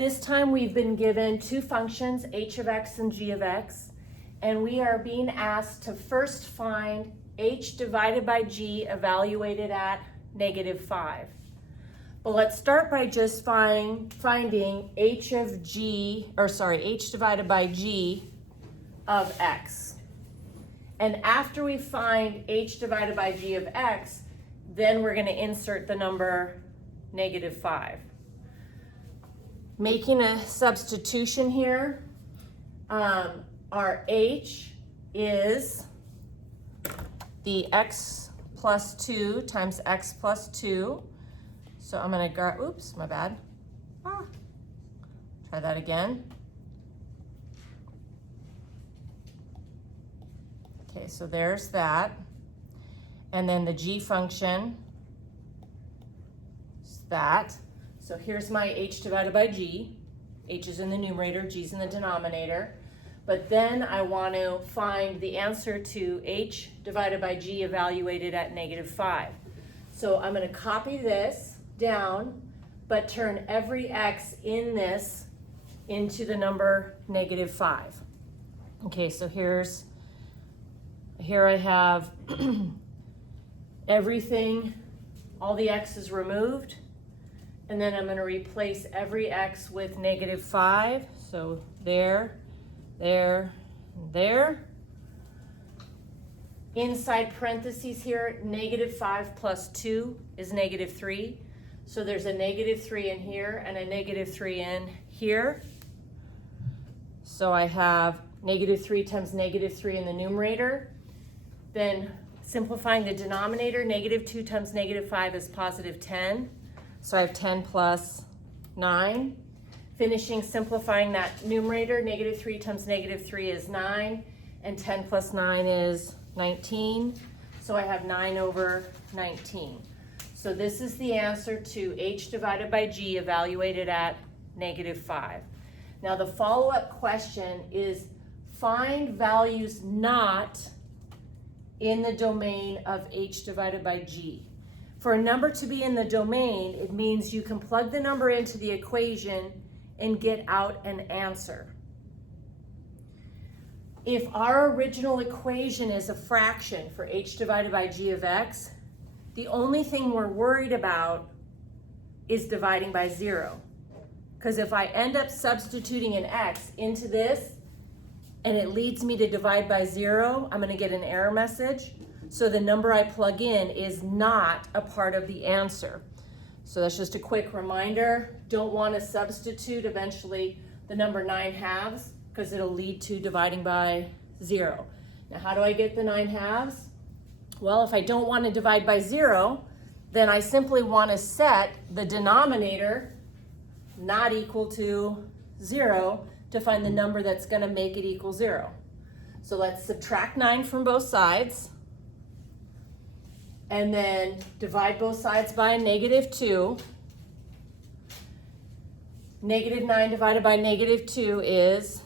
This time we've been given two functions, h of x and g of x, and we are being asked to first find h divided by g evaluated at -5. But let's start by just finding h divided by g of x. And after we find h divided by g of x, then we're going to insert the number -5. Making a substitution here, our h is the x plus 2 times x plus 2. So I'm going to go, oops, my bad. Try that again. Okay, so there's that. And then the g function is that. So here's my h divided by g. H is in the numerator, g is in the denominator. But then I want to find the answer to h divided by g evaluated at -5. So I'm going to copy this down, but turn every x in this into the number -5. Okay, so here I have everything, all the x's removed, and then I'm going to replace every x with -5. So there, there, and there. Inside parentheses here, -5 plus 2 is -3. So there's a -3 in here and a -3 in here. So I have -3 times -3 in the numerator. Then simplifying the denominator, -2 times -5 is +10. So I have 10 plus 9. Finishing simplifying that numerator, -3 times -3 is 9, and 10 plus 9 is 19. So I have 9 over 19. So this is the answer to h divided by g evaluated at -5. Now the follow-up question is find values not in the domain of h divided by g. For a number to be in the domain, it means you can plug the number into the equation and get out an answer. If our original equation is a fraction for h divided by g of x, the only thing we're worried about is dividing by 0. Because if I end up substituting an x into this and it leads me to divide by 0, I'm going to get an error message. So the number I plug in is not a part of the answer. So that's just a quick reminder. Don't want to substitute eventually the number 9/2 because it'll lead to dividing by 0. Now how do I get the 9/2? Well, if I don't want to divide by 0, then I simply want to set the denominator not equal to 0 to find the number that's going to make it equal 0. So let's subtract 9 from both sides. And then divide both sides by a -2. -9 divided by -2 is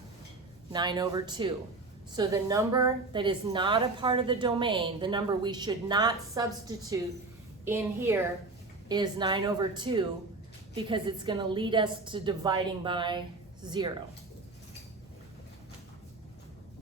9 over 2. So the number that is not a part of the domain, the number we should not substitute in here, is 9 over 2 because it's going to lead us to dividing by 0.